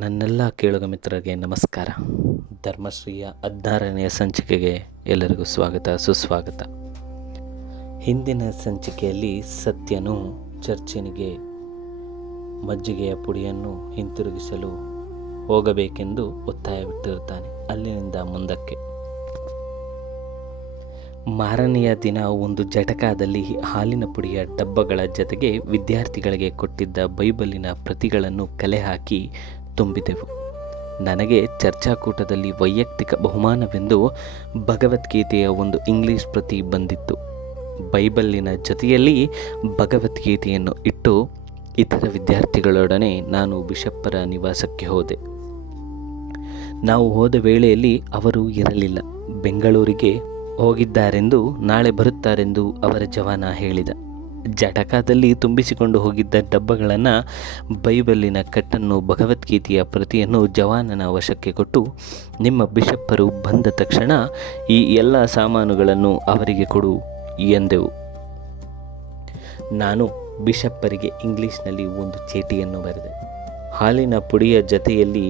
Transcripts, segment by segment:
ನನ್ನೆಲ್ಲ ಕೇಳುಗ ಮಿತ್ರರಿಗೆ ನಮಸ್ಕಾರ. ಧರ್ಮಶ್ರೀಯ 16ನೆಯ ಸಂಚಿಕೆಗೆ ಎಲ್ಲರಿಗೂ ಸ್ವಾಗತ ಸುಸ್ವಾಗತ. ಹಿಂದಿನ ಸಂಚಿಕೆಯಲ್ಲಿ ಸತ್ಯನು ಚರ್ಚಿನಿಗೆ ಮಜ್ಜಿಗೆಯ ಪುಡಿಯನ್ನು ಹಿಂತಿರುಗಿಸಲು ಹೋಗಬೇಕೆಂದು ಒತ್ತಾಯವಿಟ್ಟಿರುತ್ತಾನೆ. ಅಲ್ಲಿನಿಂದ ಮುಂದಕ್ಕೆ ಮಾರನೆಯ ದಿನ ಒಂದು ಜಟಕಾದಲ್ಲಿ ಹಾಲಿನ ಪುಡಿಯ ಡಬ್ಬಗಳ ಜತೆಗೆ ವಿದ್ಯಾರ್ಥಿಗಳಿಗೆ ಕೊಟ್ಟಿದ್ದ ಬೈಬಲಿನ ಪ್ರತಿಗಳನ್ನು ಕಲೆ ಹಾಕಿ ತುಂಬಿದೆವು. ನನಗೆ ಚರ್ಚಾಕೂಟದಲ್ಲಿ ವೈಯಕ್ತಿಕ ಬಹುಮಾನವೆಂದು ಭಗವದ್ಗೀತೆಯ ಒಂದು ಇಂಗ್ಲಿಷ್ ಪ್ರತಿ ಬಂದಿತ್ತು. ಬೈಬಲಿನ ಜೊತೆಯಲ್ಲಿ ಭಗವದ್ಗೀತೆಯನ್ನು ಇಟ್ಟು ಇತರ ವಿದ್ಯಾರ್ಥಿಗಳೊಡನೆ ನಾನು ಬಿಷಪ್ಪರ ನಿವಾಸಕ್ಕೆ ಹೋದೆ. ನಾವು ಹೋದ ವೇಳೆಯಲ್ಲಿ ಅವರು ಇರಲಿಲ್ಲ. ಬೆಂಗಳೂರಿಗೆ ಹೋಗಿದ್ದಾರೆಂದು, ನಾಳೆ ಬರುತ್ತಾರೆಂದು ಅವರ ಜವಾನ ಹೇಳಿದ. ಜಟಕಾದಲ್ಲಿ ತುಂಬಿಸಿಕೊಂಡು ಹೋಗಿದ್ದ ಡಬ್ಬಗಳನ್ನು, ಬೈಬಲಿನ ಕಟ್ಟನ್ನು, ಭಗವದ್ಗೀತೆಯ ಪ್ರತಿಯನ್ನು ಜವಾನನ ವಶಕ್ಕೆ ಕೊಟ್ಟು, ನಿಮ್ಮ ಬಿಷಪ್ಪರು ಬಂದ ತಕ್ಷಣ ಈ ಎಲ್ಲ ಸಾಮಾನುಗಳನ್ನು ಅವರಿಗೆ ಕೊಡು ಎಂದೆವು. ನಾನು ಬಿಷಪ್ಪರಿಗೆ ಇಂಗ್ಲಿಷ್ನಲ್ಲಿ ಒಂದು ಚೀಟಿಯನ್ನು ಬರೆದೆ. ಹಾಲಿನ ಪುಡಿಯ ಜತೆಯಲ್ಲಿ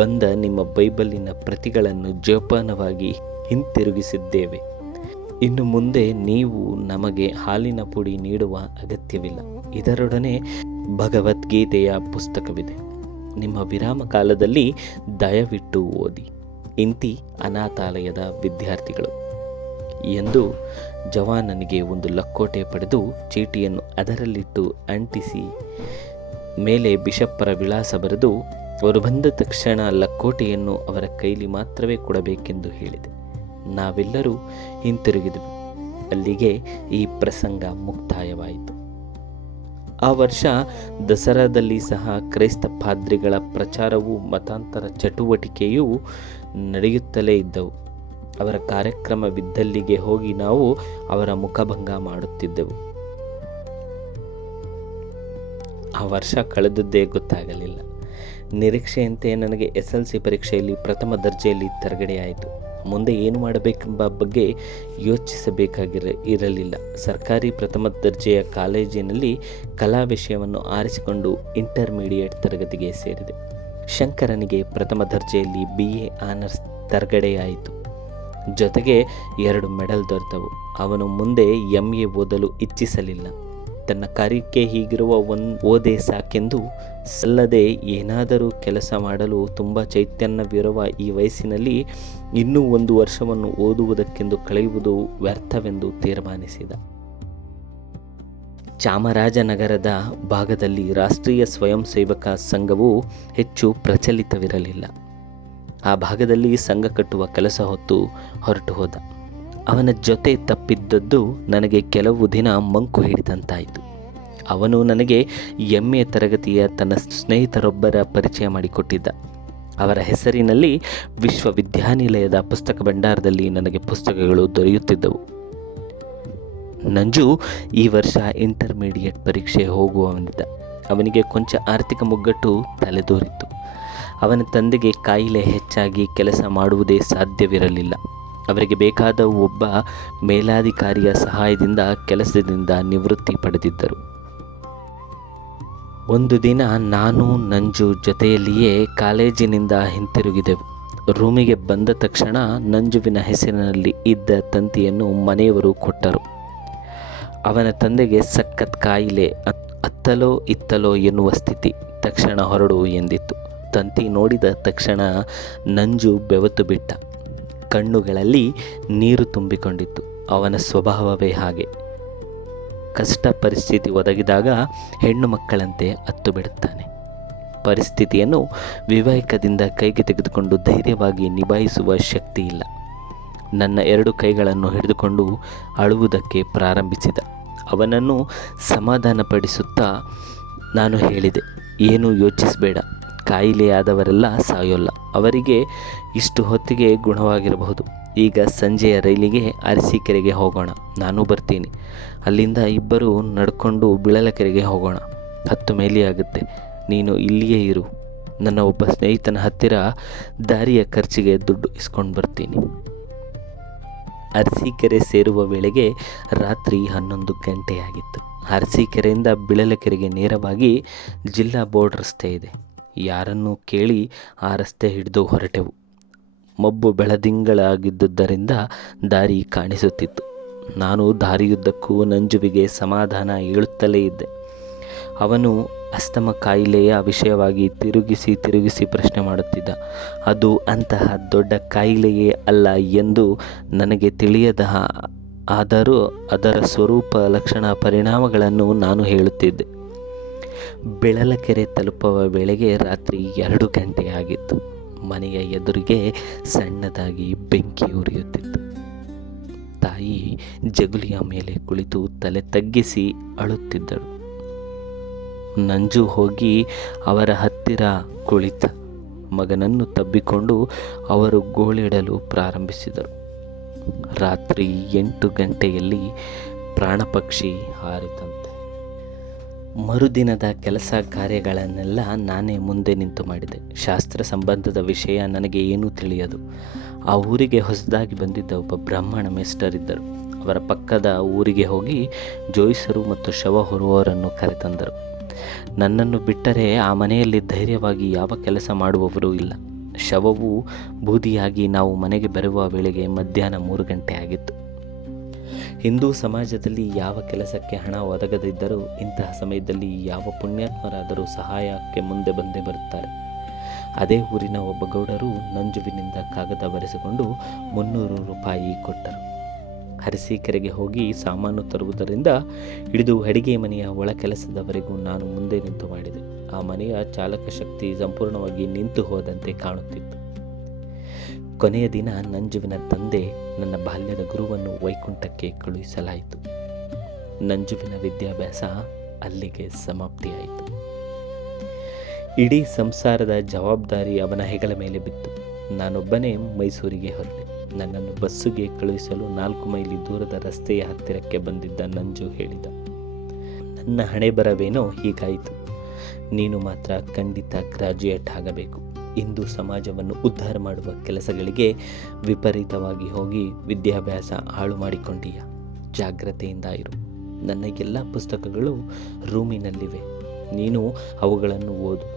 ಬಂದ ನಿಮ್ಮ ಬೈಬಲಿನ ಪ್ರತಿಗಳನ್ನು ಜೋಪಾನವಾಗಿ ಹಿಂತಿರುಗಿಸಿದ್ದೇವೆ. ಇನ್ನು ಮುಂದೆ ನೀವು ನಮಗೆ ಹಾಲಿನ ಪುಡಿ ನೀಡುವ ಅಗತ್ಯವಿಲ್ಲ. ಇದರೊಡನೆ ಭಗವದ್ಗೀತೆಯ ಪುಸ್ತಕವಿದೆ. ನಿಮ್ಮ ವಿರಾಮ ಕಾಲದಲ್ಲಿ ದಯವಿಟ್ಟು ಓದಿ. ಇಂತಿ ಅನಾಥಾಲಯದ ವಿದ್ಯಾರ್ಥಿಗಳು ಎಂದು ಜವಾನನಿಗೆ ಒಂದು ಲಕ್ಕೋಟೆ ಪಡೆದು ಚೀಟಿಯನ್ನು ಅದರಲ್ಲಿಟ್ಟು ಅಂಟಿಸಿ ಮೇಲೆ ಬಿಷಪ್ಪರ ವಿಳಾಸ ಬರೆದು, ಅವರು ಬಂದ ತಕ್ಷಣ ಲಕ್ಕೋಟೆಯನ್ನು ಅವರ ಕೈಲಿ ಮಾತ್ರವೇ ಕೊಡಬೇಕೆಂದು ಹೇಳಿದೆ. ನಾವೆಲ್ಲರೂ ಹಿಂತಿರುಗಿದೆವು. ಅಲ್ಲಿಗೆ ಈ ಪ್ರಸಂಗ ಮುಕ್ತಾಯವಾಯಿತು. ಆ ವರ್ಷ ದಸರಾದಲ್ಲಿ ಸಹ ಕ್ರೈಸ್ತ ಪಾದ್ರಿಗಳ ಪ್ರಚಾರವೂ ಮತಾಂತರ ಚಟುವಟಿಕೆಯೂ ನಡೆಯುತ್ತಲೇ ಇದ್ದವು. ಅವರ ಕಾರ್ಯಕ್ರಮವಿದ್ದಲ್ಲಿಗೆ ಹೋಗಿ ನಾವು ಅವರ ಮುಖಭಂಗ ಮಾಡುತ್ತಿದ್ದೆವು. ಆ ವರ್ಷ ಕಳೆದದ್ದೇ ಗೊತ್ತಾಗಲಿಲ್ಲ. ನಿರೀಕ್ಷೆಯಂತೆ ನನಗೆ SLC ಪರೀಕ್ಷೆಯಲ್ಲಿ ಪ್ರಥಮ ದರ್ಜೆಯಲ್ಲಿ ತೇರ್ಗಡೆಯಾಯಿತು. ಮುಂದೆ ಏನು ಮಾಡಬೇಕೆಂಬ ಬಗ್ಗೆ ಇರಲಿಲ್ಲ. ಸರ್ಕಾರಿ ಪ್ರಥಮ ದರ್ಜೆಯ ಕಾಲೇಜಿನಲ್ಲಿ ಕಲಾ ವಿಷಯವನ್ನು ಆರಿಸಿಕೊಂಡು ಇಂಟರ್ಮೀಡಿಯೇಟ್ ತರಗತಿಗೆ ಸೇರಿದೆ. ಶಂಕರನಿಗೆ ಪ್ರಥಮ ದರ್ಜೆಯಲ್ಲಿ BA ಆನರ್ಸ್ ತೇರ್ಗಡೆಯಾಯಿತು. ಜೊತೆಗೆ 2 ಮೆಡಲ್ ದೊರೆತವು. ಅವನು ಮುಂದೆ MA ಓದಲು ಇಚ್ಛಿಸಲಿಲ್ಲ. ತನ್ನ ಕಾರ್ಯಕ್ಕೆ ಹೀಗಿರುವ ಓದೇ ಸಾಕೆಂದು ಸಲ್ಲದೆ ಏನಾದರೂ ಕೆಲಸ ಮಾಡಲು ತುಂಬ ಚೈತನ್ಯವಿರುವ ಈ ವಯಸ್ಸಿನಲ್ಲಿ ಇನ್ನೂ 1 ವರ್ಷವನ್ನು ಓದುವುದಕ್ಕೆಂದು ಕಳೆಯುವುದು ವ್ಯರ್ಥವೆಂದು ತೀರ್ಮಾನಿಸಿದ. ಚಾಮರಾಜನಗರದ ಭಾಗದಲ್ಲಿ ರಾಷ್ಟ್ರೀಯ ಸ್ವಯಂ ಸೇವಕ ಸಂಘವು ಹೆಚ್ಚು ಪ್ರಚಲಿತವಿರಲಿಲ್ಲ. ಆ ಭಾಗದಲ್ಲಿ ಸಂಘ ಕಟ್ಟುವ ಕೆಲಸ ಹೊರಟು ಹೋದ. ಅವನ ಜೊತೆ ತಪ್ಪಿದ್ದದ್ದು ನನಗೆ ಕೆಲವು ದಿನ ಮಂಕು ಹಿಡಿದಂತಾಯಿತು. ಅವನು ನನಗೆ MA ತರಗತಿಯ ತನ್ನ ಸ್ನೇಹಿತರೊಬ್ಬರ ಪರಿಚಯ ಮಾಡಿಕೊಟ್ಟಿದ್ದ. ಅವರ ಹೆಸರಿನಲ್ಲಿ ವಿಶ್ವವಿದ್ಯಾನಿಲಯದ ಪುಸ್ತಕ ಭಂಡಾರದಲ್ಲಿ ನನಗೆ ಪುಸ್ತಕಗಳು ದೊರೆಯುತ್ತಿದ್ದವು. ನಂಜು ಈ ವರ್ಷ ಇಂಟರ್ಮೀಡಿಯೇಟ್ ಪರೀಕ್ಷೆ ಹೋಗುವವನಿದ್ದ. ಅವನಿಗೆ ಕೊಂಚ ಆರ್ಥಿಕ ಮುಗ್ಗಟ್ಟು ತಲೆದೋರಿತ್ತು. ಅವನ ತಂದೆಗೆ ಕಾಯಿಲೆ ಹೆಚ್ಚಾಗಿ ಕೆಲಸ ಮಾಡುವುದೇ ಸಾಧ್ಯವಿರಲಿಲ್ಲ. ಅವರಿಗೆ ಬೇಕಾದ ಒಬ್ಬ ಮೇಲಾಧಿಕಾರಿಯ ಸಹಾಯದಿಂದ ಕೆಲಸದಿಂದ ನಿವೃತ್ತಿ ಪಡೆದಿದ್ದರು. ಒಂದು ದಿನ ನಾನು ನಂಜು ಜೊತೆಯಲ್ಲಿಯೇ ಕಾಲೇಜಿನಿಂದ ಹಿಂತಿರುಗಿದೆವು. ರೂಮಿಗೆ ಬಂದ ತಕ್ಷಣ ನಂಜುವಿನ ಹೆಸರಿನಲ್ಲಿ ಇದ್ದ ತಂತಿಯನ್ನು ಮನೆಯವರು ಕೊಟ್ಟರು. ಅವನ ತಂದೆಗೆ ಸಖತ್ ಕಾಯಿಲೆ, ಅತ್ತಲೋ ಇತ್ತಲೋ ಎನ್ನುವ ಸ್ಥಿತಿ. ತಕ್ಷಣ ಹೊರಡು ಎಂದಿತ್ತು. ತಂತಿ ನೋಡಿದ ತಕ್ಷಣ ನಂಜು ಬೆವತು ಬಿಟ್ಟ. ಕಣ್ಣುಗಳಲ್ಲಿ ನೀರು ತುಂಬಿಕೊಂಡಿತ್ತು. ಅವನ ಸ್ವಭಾವವೇ ಹಾಗೆ. ಕಷ್ಟ ಪರಿಸ್ಥಿತಿ ಒದಗಿದಾಗ ಹೆಣ್ಣು ಮಕ್ಕಳಂತೆ ಅತ್ತು ಬಿಡುತ್ತಾನೆ. ಪರಿಸ್ಥಿತಿಯನ್ನು ವಿವೇಕದಿಂದ ಕೈಗೆ ತೆಗೆದುಕೊಂಡು ಧೈರ್ಯವಾಗಿ ನಿಭಾಯಿಸುವ ಶಕ್ತಿ ಇಲ್ಲ. ನನ್ನ 2 ಕೈಗಳನ್ನು ಹಿಡಿದುಕೊಂಡು ಅಳುವುದಕ್ಕೆ ಪ್ರಾರಂಭಿಸಿದ. ಅವನನ್ನು ಸಮಾಧಾನಪಡಿಸುತ್ತಾ ನಾನು ಹೇಳಿದೆ, ಏನೂ ಯೋಚಿಸಬೇಡ, ಕಾಯಿಲೆಯಾದವರೆಲ್ಲ ಸಾಯೋಲ್ಲ. ಅವರಿಗೆ ಇಷ್ಟು ಹೊತ್ತಿಗೆ ಗುಣವಾಗಿರಬಹುದು. ಈಗ ಸಂಜೆಯ ರೈಲಿಗೆ ಅರಸೀಕೆರೆಗೆ ಹೋಗೋಣ. ನಾನು ಬರ್ತೀನಿ. ಅಲ್ಲಿಂದ ಇಬ್ಬರು ನಡ್ಕೊಂಡು ಬಿಳಲಕೆರೆಗೆ ಹೋಗೋಣ. 10 ಮೈಲಿ ಆಗುತ್ತೆ. ನೀನು ಇಲ್ಲಿಯೇ ಇರು. ನನ್ನ ಒಬ್ಬ ಸ್ನೇಹಿತನ ಹತ್ತಿರ ದಾರಿಯ ಖರ್ಚಿಗೆ ದುಡ್ಡು ಇಸ್ಕೊಂಡು ಬರ್ತೀನಿ. ಅರಸೀಕೆರೆ ಸೇರುವ ವೇಳೆಗೆ ರಾತ್ರಿ 11 ಗಂಟೆಯಾಗಿತ್ತು. ಅರಸೀಕೆರೆಯಿಂದ ಬಿಳಲಕೆರೆಗೆ ನೇರವಾಗಿ ಜಿಲ್ಲಾ ಬೋರ್ಡ್ ರಸ್ತೆ ಇದೆ. ಯಾರನ್ನೂ ಕೇಳಿ ಆ ರಸ್ತೆ ಹಿಡಿದು ಹೊರಟೆವು. ಮಬ್ಬು ಬೆಳದಿಂಗಳಾಗಿದ್ದುದರಿಂದ ದಾರಿ ಕಾಣಿಸುತ್ತಿತ್ತು. ನಾನು ದಾರಿಯುದ್ದಕ್ಕೂ ನಂಜುವಿಗೆ ಸಮಾಧಾನ ಹೇಳುತ್ತಲೇ ಇದ್ದೆ. ಅವನು ಅಸ್ತಮ ಕಾಯಿಲೆಯ ವಿಷಯವಾಗಿ ತಿರುಗಿಸಿ ಪ್ರಶ್ನೆ ಮಾಡುತ್ತಿದ್ದ. ಅದು ಅಂತಹ ದೊಡ್ಡ ಕಾಯಿಲೆಯೇ ಅಲ್ಲ ಎಂದು ನನಗೆ ತಿಳಿಯದ, ಆದರೂ ಅದರ ಸ್ವರೂಪ, ಲಕ್ಷಣ, ಪರಿಣಾಮಗಳನ್ನು ನಾನು ಹೇಳುತ್ತಿದ್ದೆ. ಬೆಳಲಕೆರೆ ತಲುಪುವ ವೇಳೆಗೆ ರಾತ್ರಿ 2 ಗಂಟೆಯಾಗಿತ್ತು. ಮನೆಯ ಎದುರಿಗೆ ಸಣ್ಣದಾಗಿ ಬೆಂಕಿ ಉರಿಯುತ್ತಿತ್ತು. ತಾಯಿ ಜಗುಲಿಯ ಮೇಲೆ ಕುಳಿತು ತಲೆ ತಗ್ಗಿಸಿ ಅಳುತ್ತಿದ್ದಳು. ನಂಜು ಹೋಗಿ ಅವರ ಹತ್ತಿರ ಕುಳಿತ. ಮಗನನ್ನು ತಬ್ಬಿಕೊಂಡು ಅವರು ಗೋಳಿಡಲು ಪ್ರಾರಂಭಿಸಿದರು. ರಾತ್ರಿ 8 ಗಂಟೆಯಲ್ಲಿ ಪ್ರಾಣಪಕ್ಷಿ ಹಾರಿತಂತೆ. ಮರುದಿನದ ಕೆಲಸ ಕಾರ್ಯಗಳನ್ನೆಲ್ಲ ನಾನೇ ಮುಂದೆ ನಿಂತು ಮಾಡಿದೆ. ಶಾಸ್ತ್ರ ಸಂಬಂಧದ ವಿಷಯ ನನಗೆ ಏನೂ ತಿಳಿಯದು. ಆ ಊರಿಗೆ ಹೊಸದಾಗಿ ಬಂದಿದ್ದ ಒಬ್ಬ ಬ್ರಾಹ್ಮಣ ಮೇಸ್ಟರ್ ಇದ್ದರು. ಅವರ ಪಕ್ಕದ ಊರಿಗೆ ಹೋಗಿ ಜೋಯಿಸರು ಮತ್ತು ಶವ ಹೊರುವವರನ್ನು ಕರೆತಂದರು. ನನ್ನನ್ನು ಬಿಟ್ಟರೆ ಆ ಮನೆಯಲ್ಲಿ ಧೈರ್ಯವಾಗಿ ಯಾವ ಕೆಲಸ ಮಾಡುವವರೂ ಇಲ್ಲ. ಶವವು ಬೂದಿಯಾಗಿ ನಾವು ಮನೆಗೆ ಬರುವ ವೇಳೆಗೆ ಮಧ್ಯಾಹ್ನ 3 ಗಂಟೆ ಆಗಿತ್ತು. ಹಿಂದೂ ಸಮಾಜದಲ್ಲಿ ಯಾವ ಕೆಲಸಕ್ಕೆ ಹಣ ಒದಗದಿದ್ದರೂ ಇಂತಹ ಸಮಯದಲ್ಲಿ ಯಾವ ಪುಣ್ಯಾತ್ಮರಾದರೂ ಸಹಾಯಕ್ಕೆ ಮುಂದೆ ಬಂದೇ ಬರುತ್ತಾರೆ. ಅದೇ ಊರಿನ ಒಬ್ಬ ಗೌಡರು ನಂಜುವಿನಿಂದ ಕಾಗದ ಬರೆಸಿಕೊಂಡು 300 ರೂಪಾಯಿ ಕೊಟ್ಟರು. ಅರಸೀಕೆರೆಗೆ ಹೋಗಿ ಸಾಮಾನು ತರುವುದರಿಂದ ಹಿಡಿದು ಅಡಿಗೆ ಮನೆಯ ಒಳ ಕೆಲಸದವರೆಗೂ ನಾನು ಮುಂದೆ ನಿಂತು ಮಾಡಿದೆ. ಆ ಮನೆಯ ಚಾಲಕ ಶಕ್ತಿ ಸಂಪೂರ್ಣವಾಗಿ ನಿಂತು ಹೋದಂತೆ ಕಾಣುತ್ತಿತ್ತು. ಕೊನೆಯ ದಿನ ನಂಜುವಿನ ತಂದೆ ನನ್ನ ಬಾಲ್ಯದ ಗುರುವನ್ನು ವೈಕುಂಠಕ್ಕೆ ಕಳುಹಿಸಲಾಯಿತು. ನಂಜುವಿನ ವಿದ್ಯಾಭ್ಯಾಸ ಅಲ್ಲಿಗೆ ಸಮಾಪ್ತಿಯಾಯಿತು. ಇಡೀ ಸಂಸಾರದ ಜವಾಬ್ದಾರಿ ಅವನ ಹೆಗಲ ಮೇಲೆ ಬಿತ್ತು. ನಾನೊಬ್ಬನೇ ಮೈಸೂರಿಗೆ ಹೊರಟೆ. ನನ್ನನ್ನು ಬಸ್ಸಿಗೆ ಕಳುಹಿಸಲು 4 ಮೈಲಿ ದೂರದ ರಸ್ತೆಯ ಹತ್ತಿರಕ್ಕೆ ಬಂದಿದ್ದ ನಂಜು ಹೇಳಿದ, ನನ್ನ ಹಣೆ ಬರವೇನೋ ಹೀಗಾಯಿತು. ನೀನು ಮಾತ್ರ ಖಂಡಿತ ಗ್ರಾಜ್ಯುಯೇಟ್ ಆಗಬೇಕು. ಇಂದು ಸಮಾಜವನ್ನು ಉದ್ಧಾರ ಮಾಡುವ ಕೆಲಸಗಳಿಗೆ ವಿಪರೀತವಾಗಿ ಹೋಗಿ ವಿದ್ಯಾಭ್ಯಾಸ ಹಾಳು ಮಾಡಿಕೊಂಡೀಯ. ಜಾಗ್ರತೆಯಿಂದ ಇರು. ನನ್ನ ಎಲ್ಲ ಪುಸ್ತಕಗಳು ರೂಮಿನಲ್ಲಿವೆ. ನೀನು ಅವುಗಳನ್ನು ಓದು.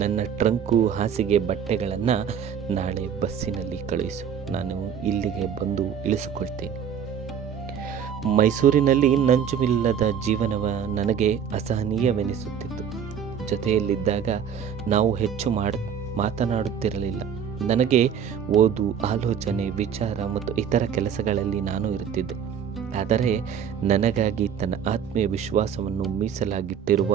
ನನ್ನ ಟ್ರಂಕು, ಹಾಸಿಗೆ, ಬಟ್ಟೆಗಳನ್ನು ನಾಳೆ ಬಸ್ಸಿನಲ್ಲಿ ಕಳುಹಿಸು. ನಾನು ಇಲ್ಲಿಗೆ ಬಂದು ಇಳಿಸಿಕೊಳ್ತೇನೆ. ಮೈಸೂರಿನಲ್ಲಿ ನಂಜುವಿಲ್ಲದ ಜೀವನವ ನನಗೆ ಅಸಹನೀಯವೆನಿಸುತ್ತಿತ್ತು. ಜೊತೆಯಲ್ಲಿದ್ದಾಗ ನಾವು ಹೆಚ್ಚು ಮಾತನಾಡುತ್ತಿರಲಿಲ್ಲ. ನನಗೆ ಓದು, ಆಲೋಚನೆ, ವಿಚಾರ ಮತ್ತು ಇತರ ಕೆಲಸಗಳಲ್ಲಿ ನಾನು ಇರುತ್ತಿದ್ದೆ. ಆದರೆ ನನಗಾಗಿ ತನ್ನ ಆತ್ಮೀಯ ವಿಶ್ವಾಸವನ್ನು ಮೀಸಲಾಗಿಟ್ಟಿರುವ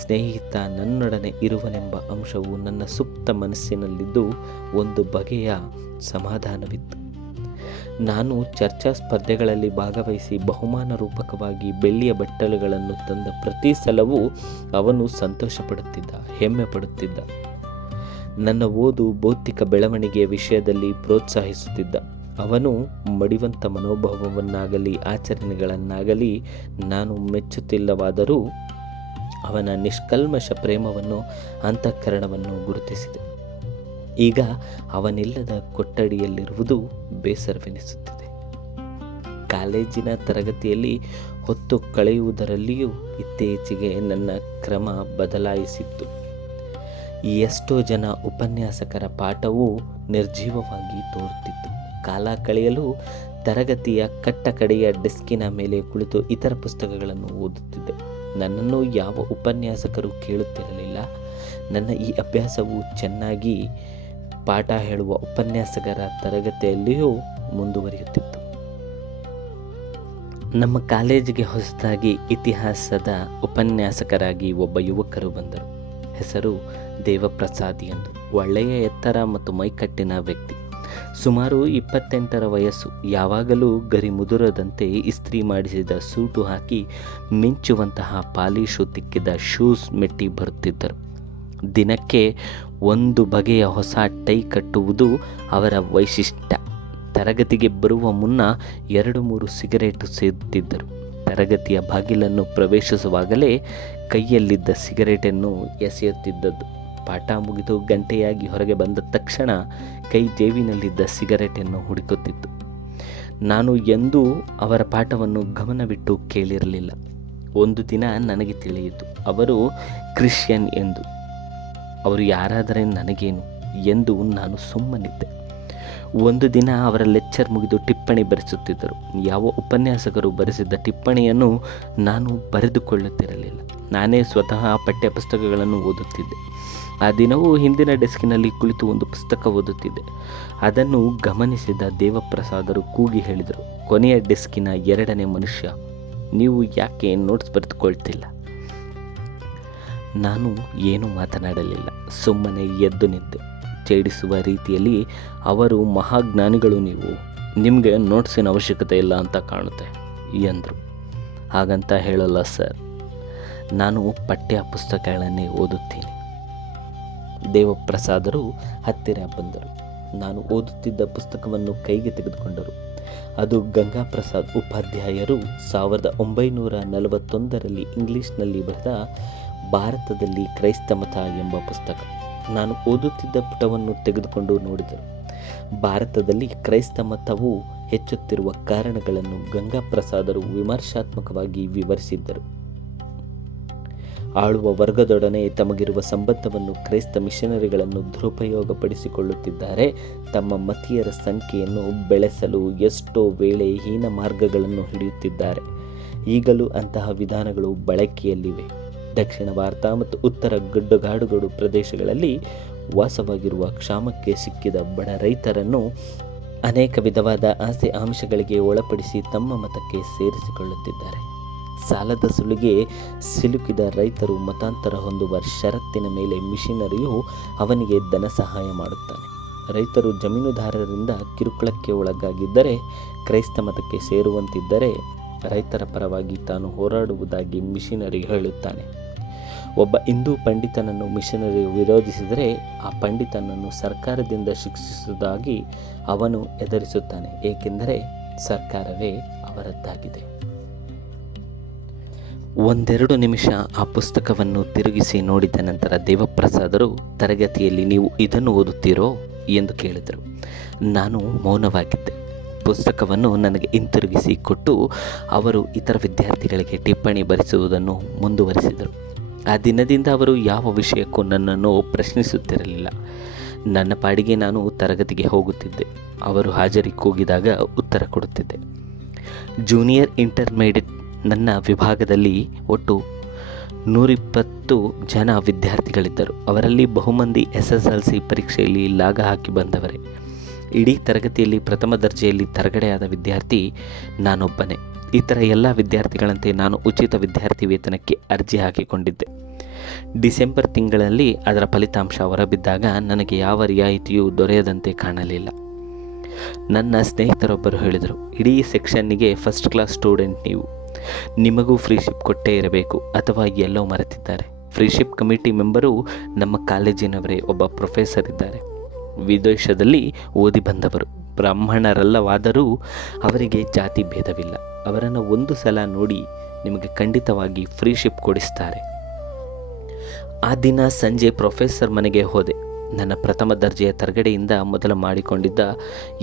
ಸ್ನೇಹಿತ ನನ್ನೊಡನೆ ಇರುವನೆಂಬ ಅಂಶವು ನನ್ನ ಸುಪ್ತ ಮನಸ್ಸಿನಲ್ಲಿದ್ದು ಒಂದು ಬಗೆಯ ಸಮಾಧಾನವಿತ್ತು. ನಾನು ಚರ್ಚಾ ಸ್ಪರ್ಧೆಗಳಲ್ಲಿ ಭಾಗವಹಿಸಿ ಬಹುಮಾನ ರೂಪಕವಾಗಿ ಬೆಳ್ಳಿಯ ಬಟ್ಟಲುಗಳನ್ನು ತಂದ ಪ್ರತಿ ಸಲವೂ ಅವನು ಸಂತೋಷಪಡುತ್ತಿದ್ದ, ಹೆಮ್ಮೆ ಪಡುತ್ತಿದ್ದ. ನನ್ನ ಓದು, ಬೌದ್ಧಿಕ ಬೆಳವಣಿಗೆಯ ವಿಷಯದಲ್ಲಿ ಪ್ರೋತ್ಸಾಹಿಸುತ್ತಿದ್ದ. ಅವನು ಮಡಿವಂತ ಮನೋಭಾವವನ್ನಾಗಲಿ ಆಚರಣೆಗಳನ್ನಾಗಲಿ ನಾನು ಮೆಚ್ಚುತ್ತಿಲ್ಲವಾದರೂ ಅವನ ನಿಷ್ಕಲ್ಮಶ ಪ್ರೇಮವನ್ನು, ಅಂತಃಕರಣವನ್ನು ಗುರುತಿಸಿದೆ. ಈಗ ಅವನಿಲ್ಲದ ಕೊಠಡಿಯಲ್ಲಿರುವುದು ಬೇಸರವೆನಿಸುತ್ತಿದೆ. ಕಾಲೇಜಿನ ತರಗತಿಯಲ್ಲಿ ಹೊತ್ತು ಕಳೆಯುವುದರಲ್ಲಿಯೂ ಇತ್ತೀಚೆಗೆ ನನ್ನ ಕ್ರಮ ಬದಲಾಯಿಸಿತ್ತು. ಎಷ್ಟೋ ಜನ ಉಪನ್ಯಾಸಕರ ಪಾಠವೂ ನಿರ್ಜೀವವಾಗಿ ತೋರುತ್ತಿತ್ತು. ಕಾಲ ಕಳೆಯಲು ತರಗತಿಯ ಕಟ್ಟಕಡೆಯ ಡೆಸ್ಕಿನ ಮೇಲೆ ಕುಳಿತು ಇತರ ಪುಸ್ತಕಗಳನ್ನು ಓದುತ್ತಿದ್ದೆ. ನನ್ನನ್ನು ಯಾವ ಉಪನ್ಯಾಸಕರು ಕೇಳುತ್ತಿರಲಿಲ್ಲ. ನನ್ನ ಈ ಅಭ್ಯಾಸವು ಚೆನ್ನಾಗಿ ಪಾಠ ಹೇಳುವ ಉಪನ್ಯಾಸಕರ ತರಗತಿಯಲ್ಲಿಯೂ ಮುಂದುವರಿಯುತ್ತಿತ್ತು. ನಮ್ಮ ಕಾಲೇಜಿಗೆ ಹೊಸದಾಗಿ ಇತಿಹಾಸದ ಉಪನ್ಯಾಸಕರಾಗಿ ಒಬ್ಬ ಯುವಕರು ಬಂದರು. ಹೆಸರು ದೇವಪ್ರಸಾದ್ ಎಂದು. ಒಳ್ಳೆಯ ಎತ್ತರ ಮತ್ತು ಮೈಕಟ್ಟಿನ ವ್ಯಕ್ತಿ. ಸುಮಾರು 28ರ ವಯಸ್ಸು. ಯಾವಾಗಲೂ ಗರಿ ಮುದುರದಂತೆ ಇಸ್ತ್ರಿ ಮಾಡಿಸಿದ ಸೂಟು ಹಾಕಿ ಮಿಂಚುವಂತಹ ಪಾಲಿಶು ತಿಕ್ಕಿದ ಶೂಸ್ ಮೆಟ್ಟಿ ಬರುತ್ತಿದ್ದರು. ದಿನಕ್ಕೆ ಒಂದು ಬಗೆಯ ಹೊಸ ಟೈ ಕಟ್ಟುವುದು ಅವರ ವೈಶಿಷ್ಟ್ಯ. ತರಗತಿಗೆ ಬರುವ ಮುನ್ನ 2-3 ಸಿಗರೇಟು ಸೇದುತ್ತಿದ್ದರು. ತರಗತಿಯ ಬಾಗಿಲನ್ನು ಪ್ರವೇಶಿಸುವಾಗಲೇ ಕೈಯಲ್ಲಿದ್ದ ಸಿಗರೇಟನ್ನು ಎಸೆಯುತ್ತಿದ್ದದ್ದು. ಪಾಠ ಮುಗಿದು ಗಂಟೆಯಾಗಿ ಹೊರಗೆ ಬಂದ ತಕ್ಷಣ ಕೈ ಜೇಬಿನಲ್ಲಿದ್ದ ಸಿಗರೇಟನ್ನು ಹುಡುಕುತ್ತಿತ್ತು. ನಾನು ಎಂದೂ ಅವರ ಪಾಠವನ್ನು ಗಮನವಿಟ್ಟು ಕೇಳಿರಲಿಲ್ಲ. ಒಂದು ದಿನ ನನಗೆ ತಿಳಿಯಿತು ಅವರು ಕ್ರಿಶ್ಚಿಯನ್ ಎಂದು. ಅವರು ಯಾರಾದರೆ ನನಗೇನು ಎಂದು ನಾನು ಸುಮ್ಮನಿದ್ದೆ. ಒಂದು ದಿನ ಅವರ ಲೆಕ್ಚರ್ ಮುಗಿದು ಟಿಪ್ಪಣಿ ಬರೆಸುತ್ತಿದ್ದರು. ಯಾವ ಉಪನ್ಯಾಸಕರು ಬರೆಸಿದ್ದ ಟಿಪ್ಪಣಿಯನ್ನು ನಾನು ಬರೆದುಕೊಳ್ಳುತ್ತಿರಲಿಲ್ಲ. ನಾನೇ ಸ್ವತಃ ಪಠ್ಯಪುಸ್ತಕಗಳನ್ನು ಓದುತ್ತಿದ್ದೆ. ಆ ದಿನವೂ ಹಿಂದಿನ ಡೆಸ್ಕಿನಲ್ಲಿ ಕುಳಿತು ಒಂದು ಪುಸ್ತಕ ಓದುತ್ತಿದ್ದೆ. ಅದನ್ನು ಗಮನಿಸಿದ ದೇವಪ್ರಸಾದರು ಕೂಗಿ ಹೇಳಿದರು, ಕೊನೆಯ ಡೆಸ್ಕಿನ 2ನೇ ಮನುಷ್ಯ, ನೀವು ಯಾಕೆ ನೋಟ್ಸ್ ಬರೆದುಕೊಳ್ತಿಲ್ಲ? ನಾನು ಏನೂ ಮಾತನಾಡಲಿಲ್ಲ. ಸುಮ್ಮನೆ ಎದ್ದು ನಿಂತೆ. ಛೇಡಿಸುವ ರೀತಿಯಲ್ಲಿ, ಅವರು ಮಹಾಜ್ಞಾನಿಗಳು, ನಿಮಗೆ ನೋಟ್ಸಿನ ಅವಶ್ಯಕತೆ ಇಲ್ಲ ಅಂತ ಕಾಣುತ್ತೆ ಎಂದರು. ಹಾಗಂತ ಹೇಳಲ್ಲ ಸರ್, ನಾನು ಪಠ್ಯ ಪುಸ್ತಕಗಳನ್ನೇ ಓದುತ್ತೀನಿ. ದೇವಪ್ರಸಾದರು ಹತ್ತಿರ ಬಂದರು. ನಾನು ಓದುತ್ತಿದ್ದ ಪುಸ್ತಕವನ್ನು ಕೈಗೆ ತೆಗೆದುಕೊಂಡರು. ಅದು ಗಂಗಾಪ್ರಸಾದ್ ಉಪಾಧ್ಯಾಯರು 1941ರಲ್ಲಿ ಇಂಗ್ಲಿಷ್ನಲ್ಲಿ ಬರೆದ ಭಾರತದಲ್ಲಿ ಕ್ರೈಸ್ತ ಮತ ಎಂಬ ಪುಸ್ತಕ. ನಾನು ಓದುತ್ತಿದ್ದ ಪುಟವನ್ನು ತೆಗೆದುಕೊಂಡು ನೋಡಿದರು. ಭಾರತದಲ್ಲಿ ಕ್ರೈಸ್ತ ಮತವು ಹೆಚ್ಚುತ್ತಿರುವ ಕಾರಣಗಳನ್ನು ಗಂಗಾಪ್ರಸಾದರು ವಿಮರ್ಶಾತ್ಮಕವಾಗಿ ವಿವರಿಸಿದ್ದರು. ಆಳುವ ವರ್ಗದೊಡನೆ ತಮಗಿರುವ ಸಂಬಂಧವನ್ನು ಕ್ರೈಸ್ತ ಮಿಷನರಿಗಳನ್ನು ದುರುಪಯೋಗಪಡಿಸಿಕೊಳ್ಳುತ್ತಿದ್ದಾರೆ. ತಮ್ಮ ಮತೀಯರ ಸಂಖ್ಯೆಯನ್ನು ಬೆಳೆಸಲು ಎಷ್ಟೋ ವೇಳೆ ಹೀನ ಮಾರ್ಗಗಳನ್ನು ಹಿಡಿಯುತ್ತಿದ್ದಾರೆ. ಈಗಲೂ ಅಂತಹ ವಿಧಾನಗಳು ಬಳಕೆಯಲ್ಲಿವೆ. ದಕ್ಷಿಣ ಭಾರತ ಮತ್ತು ಉತ್ತರ ಗುಡ್ಡಗಾಡುಗಳು ಪ್ರದೇಶಗಳಲ್ಲಿ ವಾಸವಾಗಿರುವ ಕ್ಷಾಮಕ್ಕೆ ಸಿಕ್ಕಿದ ಬಡ ರೈತರನ್ನು ಅನೇಕ ವಿಧವಾದ ಆಸೆ ಆಮಿಷಗಳಿಗೆ ಒಳಪಡಿಸಿ ತಮ್ಮ ಮತಕ್ಕೆ ಸೇರಿಸಿಕೊಳ್ಳುತ್ತಿದ್ದಾರೆ. ಸಾಲದ ಸುಳಿಗೆ ಸಿಲುಕಿದ ರೈತರು ಮತಾಂತರ ಹೊಂದುವ ಷರತ್ತಿನ ಮೇಲೆ ಮಿಷನರಿಯು ಅವನಿಗೆ ಧನ ಸಹಾಯ ಮಾಡುತ್ತಾನೆ. ರೈತರು ಜಮೀನುದಾರರಿಂದ ಕಿರುಕುಳಕ್ಕೆ ಒಳಗಾಗಿದ್ದರೆ, ಕ್ರೈಸ್ತ ಮತಕ್ಕೆ ಸೇರುವಂತಿದ್ದರೆ ರೈತರ ಪರವಾಗಿ ತಾನು ಹೋರಾಡುವುದಾಗಿ ಮಿಷನರಿ ಹೇಳುತ್ತಾನೆ. ಒಬ್ಬ ಹಿಂದೂ ಪಂಡಿತನನ್ನು ಮಿಷನರಿ ವಿರೋಧಿಸಿದರೆ ಆ ಪಂಡಿತನನ್ನು ಸರ್ಕಾರದಿಂದ ಶಿಕ್ಷಿಸುವುದಾಗಿ ಅವನು ಹೆದರಿಸುತ್ತಾನೆ, ಏಕೆಂದರೆ ಸರ್ಕಾರವೇ ಅವರದ್ದಾಗಿದೆ. 1-2 ನಿಮಿಷ ಆ ಪುಸ್ತಕವನ್ನು ತಿರುಗಿಸಿ ನೋಡಿದ ನಂತರ ದೇವಪ್ರಸಾದರು ತರಗತಿಯಲ್ಲಿ ನೀವು ಇದನ್ನು ಓದುತ್ತೀರೋ ಎಂದು ಕೇಳಿದರು. ನಾನು ಮೌನವಾಗಿದ್ದೆ. ಪುಸ್ತಕವನ್ನು ನನಗೆ ಹಿಂತಿರುಗಿಸಿ ಕೊಟ್ಟು ಅವರು ಇತರ ವಿದ್ಯಾರ್ಥಿಗಳಿಗೆ ಟಿಪ್ಪಣಿ ಬರೆಸುವುದನ್ನು ಮುಂದುವರಿಸಿದರು. ಆ ದಿನದಿಂದ ಅವರು ಯಾವ ವಿಷಯಕ್ಕೂ ನನ್ನನ್ನು ಪ್ರಶ್ನಿಸುತ್ತಿರಲಿಲ್ಲ. ನನ್ನ ಪಾಡಿಗೆ ನಾನು ತರಗತಿಗೆ ಹೋಗುತ್ತಿದ್ದೆ. ಅವರು ಹಾಜರಿ ಕೂಗಿದಾಗ ಉತ್ತರ ಕೊಡುತ್ತಿದ್ದೆ. ಜೂನಿಯರ್ ಇಂಟರ್ಮೀಡಿಯೇಟ್ ನನ್ನ ವಿಭಾಗದಲ್ಲಿ ಒಟ್ಟು 120 ಜನ ವಿದ್ಯಾರ್ಥಿಗಳಿದ್ದರು. ಅವರಲ್ಲಿ ಬಹುಮಂದಿ SSLC ಪರೀಕ್ಷೆಯಲ್ಲಿ ಲಾಗ ಹಾಕಿ ಬಂದವರೇ. ಇಡೀ ತರಗತಿಯಲ್ಲಿ ಪ್ರಥಮ ದರ್ಜೆಯಲ್ಲಿ ತರಗಡೆಯಾದ ವಿದ್ಯಾರ್ಥಿ ನಾನೊಬ್ಬನೇ. ಇತರ ಎಲ್ಲ ವಿದ್ಯಾರ್ಥಿಗಳಂತೆ ನಾನು ಉಚಿತ ವಿದ್ಯಾರ್ಥಿ ವೇತನಕ್ಕೆ ಅರ್ಜಿ ಹಾಕಿಕೊಂಡಿದ್ದೆ. ಡಿಸೆಂಬರ್ ತಿಂಗಳಲ್ಲಿ ಅದರ ಫಲಿತಾಂಶ ಹೊರಬಿದ್ದಾಗ ನನಗೆ ಯಾವ ರಿಯಾಯಿತಿಯೂ ದೊರೆಯದಂತೆ ಕಾಣಲಿಲ್ಲ. ನನ್ನ ಸ್ನೇಹಿತರೊಬ್ಬರು ಹೇಳಿದರು, ಇಡೀ ಸೆಕ್ಷನ್ನಿಗೆ ಫಸ್ಟ್ ಕ್ಲಾಸ್ ಸ್ಟೂಡೆಂಟ್ ನೀವು, ನಿಮಗೂ ಫ್ರೀಶಿಪ್ ಕೊಟ್ಟೇ ಇರಬೇಕು ಅಥವಾ ಎಲ್ಲೋ ಮರೆತಿದ್ದಾರೆ. ಫ್ರೀಶಿಪ್ ಕಮಿಟಿ ಮೆಂಬರು ನಮ್ಮ ಕಾಲೇಜಿನವರೇ, ಒಬ್ಬ ಪ್ರೊಫೆಸರ್ ಇದ್ದಾರೆ, ವಿದೇಶದಲ್ಲಿ ಓದಿ ಬಂದವರು, ಬ್ರಾಹ್ಮಣರಲ್ಲವಾದರೂ ಅವರಿಗೆ ಜಾತಿ ಭೇದವಿಲ್ಲ. ಅವರನ್ನು ಒಂದು ಸಲ ನೋಡಿ ನಿಮಗೆ ಖಂಡಿತವಾಗಿ ಫ್ರೀಶಿಪ್ ಕೊಡಿಸ್ತಾರೆ. ಆ ದಿನ ಸಂಜೆ ಪ್ರೊಫೆಸರ್ ಮನೆಗೆ ಹೋದೆ. ನನ್ನ ಪ್ರಥಮ ದರ್ಜೆಯ ತರಗಡೆಯಿಂದ ಮೊದಲು ಮಾಡಿಕೊಂಡಿದ್ದ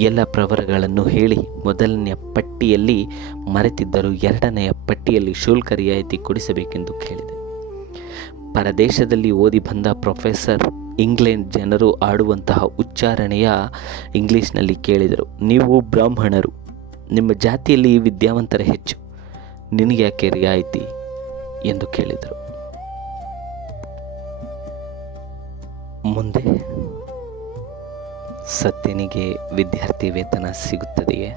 ಎಲ್ಲ ಪ್ರವರಗಳನ್ನು ಹೇಳಿ ಮೊದಲನೆಯ ಪಟ್ಟಿಯಲ್ಲಿ ಮರೆತಿದ್ದರೂ 2ನೆಯ ಪಟ್ಟಿಯಲ್ಲಿ ಶುಲ್ಕ ರಿಯಾಯಿತಿ ಕೊಡಿಸಬೇಕೆಂದು ಕೇಳಿದೆ. ಪರದೇಶದಲ್ಲಿ ಓದಿ ಬಂದ ಪ್ರೊಫೆಸರ್ ಇಂಗ್ಲೆಂಡ್ ಜನರು ಆಡುವಂತಹ ಉಚ್ಚಾರಣೆಯ ಇಂಗ್ಲೀಷ್ನಲ್ಲಿ ಕೇಳಿದರು, ನೀವು ಬ್ರಾಹ್ಮಣರು, ನಿಮ್ಮ ಜಾತಿಯಲ್ಲಿ ವಿದ್ಯಾವಂತರ ಹೆಚ್ಚು, ನಿನಗೆ ಯಾಕೆ ರಿಯಾಯಿತಿ ಎಂದು ಕೇಳಿದರು. ಮುಂದೆ ಸತ್ಯನಿಗೆ ವಿದ್ಯಾರ್ಥಿ ವೇತನ ಸಿಗುತ್ತದೆಯೇ?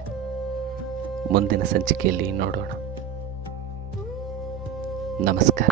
ಮುಂದಿನ ಸಂಚಿಕೆಯಲ್ಲಿ ನೋಡೋಣ. ನಮಸ್ಕಾರ.